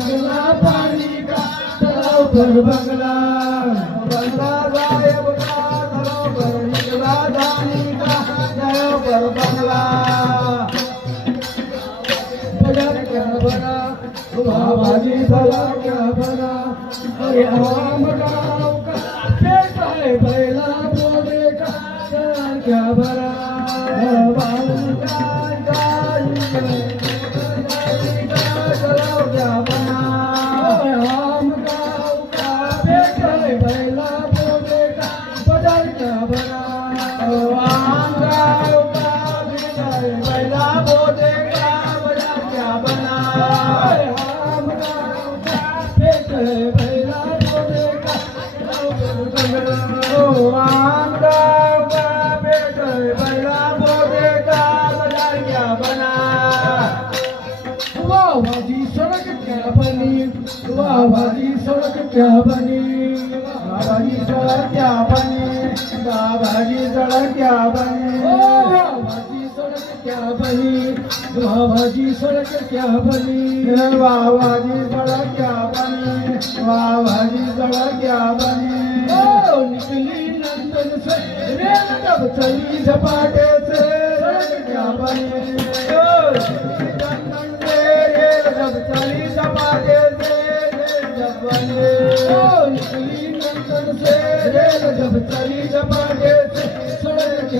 बंगला पाणी का तलाव पर बंगला बंगला गायब का? तलाव पर निकला बंगला बड़ा क्या बना भाजी भला गाभारी जळत्या बने गाभारी जळत्या बने. भाजी सडक्या बनी हो, हो. भाजी सडक्या बनी. वावाजी जळक्या बने वावाजी जळक्या बने. हो. निकली नंदन से चली झपाटे से सडक्या बने.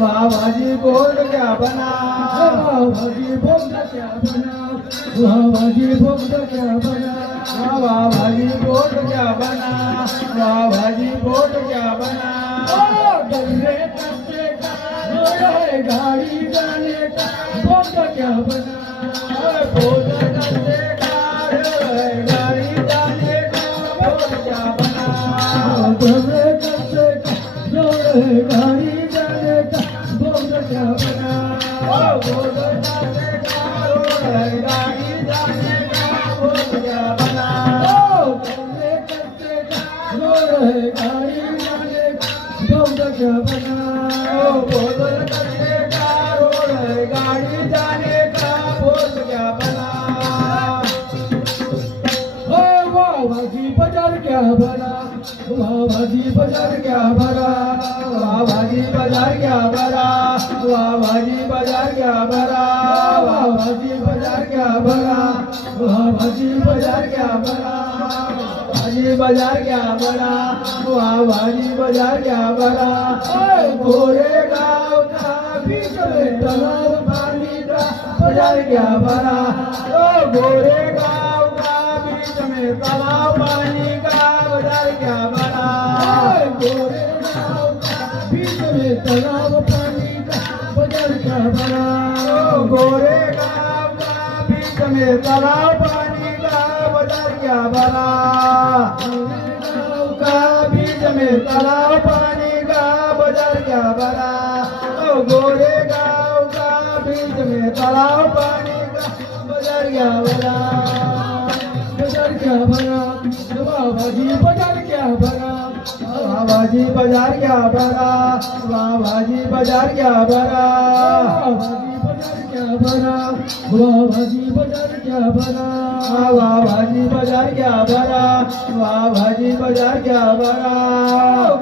वाह बोल क्या बना? वाह बोल क्या बना? वाह भाजी बोल क्या बना? वाह बोल क्या बना? वाह बोल क्या बना? गले कच्चे का गाड़ी जाने का बोल क्या बना? बोल कच्चे का गाड़ी जाने का बोल क्या भरा वाह भाजी बाज़ार क्या भरा वाह भाजी बाज़ार क्या भरा वाह भाजी बाज़ार क्या भरा वाह भाजी बाज़ार क्या भरा वाह भाजी बाज़ार क्या भरा भाजी बाज़ार क्या भरा वाह भाजी बाज़ार क्या भरा। गोरे गाँव का बीच में तालाब पानी का बाज़ार क्या भरा। गोरे गाँव का बीच में तालाब पानी का गाँव बीच में तालाब पानी का बाज़ार क्या बड़ा गोरे गाँव का बीच में तालाब पानी का बाज़ार क्या बड़ा का बीच में तालाब पानी का बाज़ार क्या बड़ा गोरे गाँव का बीच में तालाब पानी का बाज़ार क्या बड़ा बाज़ार क्या बड़ा बाबाजी बाज़ार क्या बड़ा बाबाजी बाज़ार क्या बड़ा बाबाजी बाज़ार क्या बड़ा बाबाजी बाज़ार क्या क्या बड़ा बाबाजी बाज़ार क्या बड़ा बाबाजी बाज़ार क्या बड़ा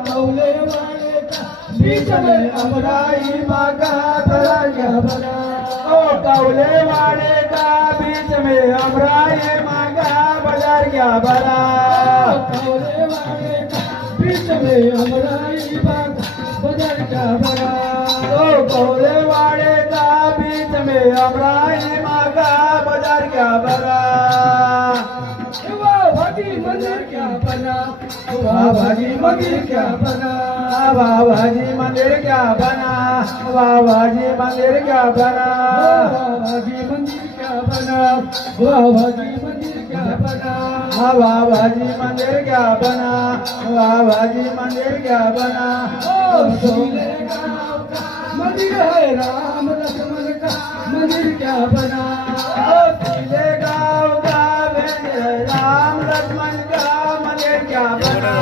कौले वाले का बीच में अमराई माँ का तरा क्या बड़ा ओ कौले वाले का बीच में अमराई माँ का बाज़ार क्या बड़ा कौले वाले का बीच में अमराई माँ का बाज़ार क्या बड़ा का बीच में अमराई माँ का बाज़ार क्या मंदिर क्या बना? वाह भाजी मंदिर क्या बना वाह भाजी मंदिर क्या बना वाह भाजी मंदिर क्या बना वाह भाजी मंदिर क्या बना वाह हा वा भाजी मंदिर क्या बना वा भाजी मंदिर क्या बना मंदिर है राम लक्ष्मण का मंदिर क्या बना पीले गाँव राम लक्ष्मण का क्या बना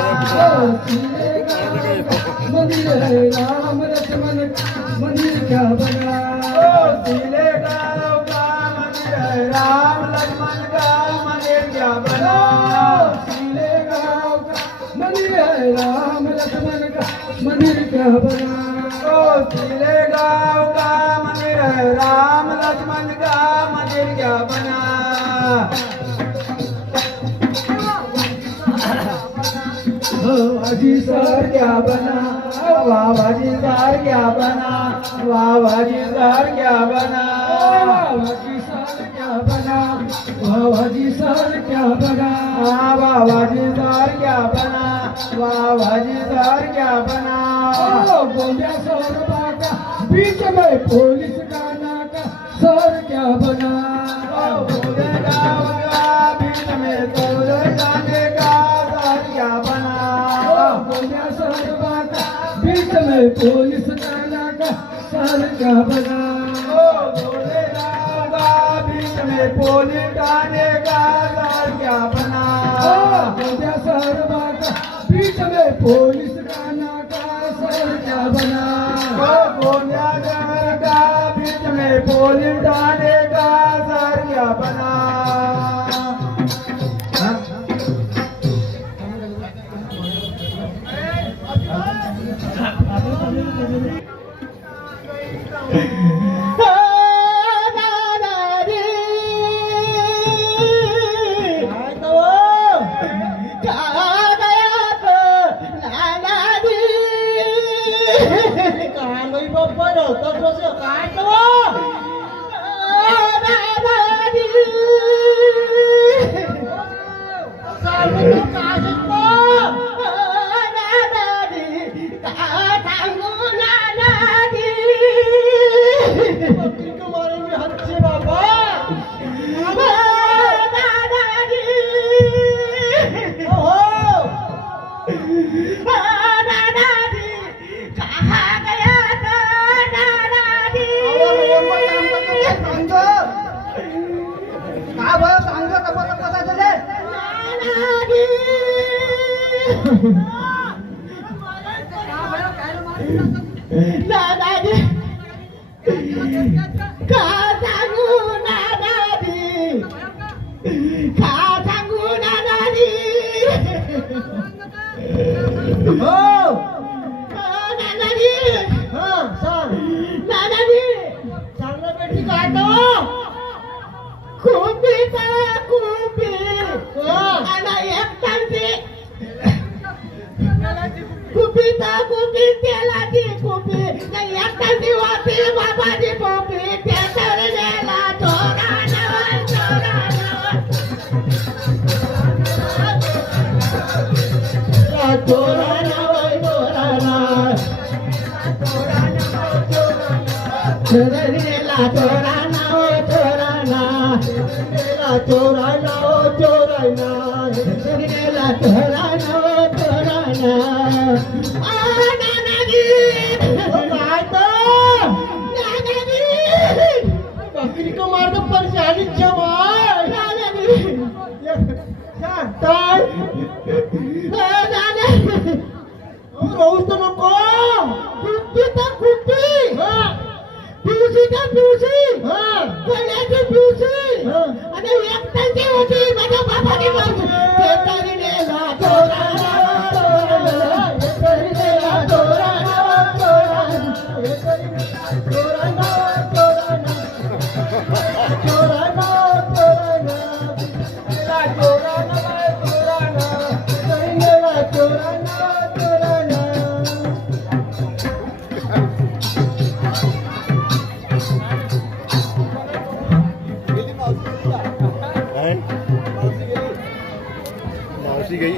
राम लक्ष्मण का मंदिर क्या बना सिले गाँव का मंदिर है राम लक्ष्मण का मंदिर क्या बना? बाबाजी सर क्या बना? बाबाजी सर क्या बना? बाबाजी सर क्या बना? बाबाजी सर क्या बना? बाबाजी सर क्या बना? बाबाजी सर क्या बना? वाह भाजीदार क्या बना? Oh. बोलिया सौरबा का बीच में पुलिस का नाका सौर क्या बना? Oh. पुलिस काना का सर क्या बना? ओ बोले रागा बीच में पुलिस काने का सर क्या बना? Oh. ओ सर बाका बीच में पुलिस का नाका सड़का बना। बीच में पुलिस डाले का सड़का बना। Geraldo, दादाजी का सांगू दादाजी का सांगू दादाजी हो दादाजी हा सांग दादाजी चांगलं पेटी काढतो खूपी कुपी तर कुपी तेलाची कुपी. एकटा दिवाती बाबाची पोपी त्याच्यावर गेला चोरा नवर चोरा नवर चोरा नवर चोरा नवर चोरा नवर चोरा नवर गेला चोरा नवर चोरा नवर गेला चोरा नवर चोरा नवर गेला गई।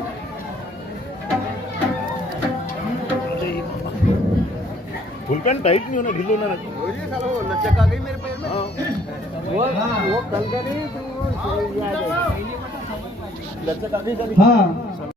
फुल पैंट टाइट नहीं होना ढिल होना लचक आ गई मेरे पैर में। वो वो कल का नहीं लचक आ गई कभी हा।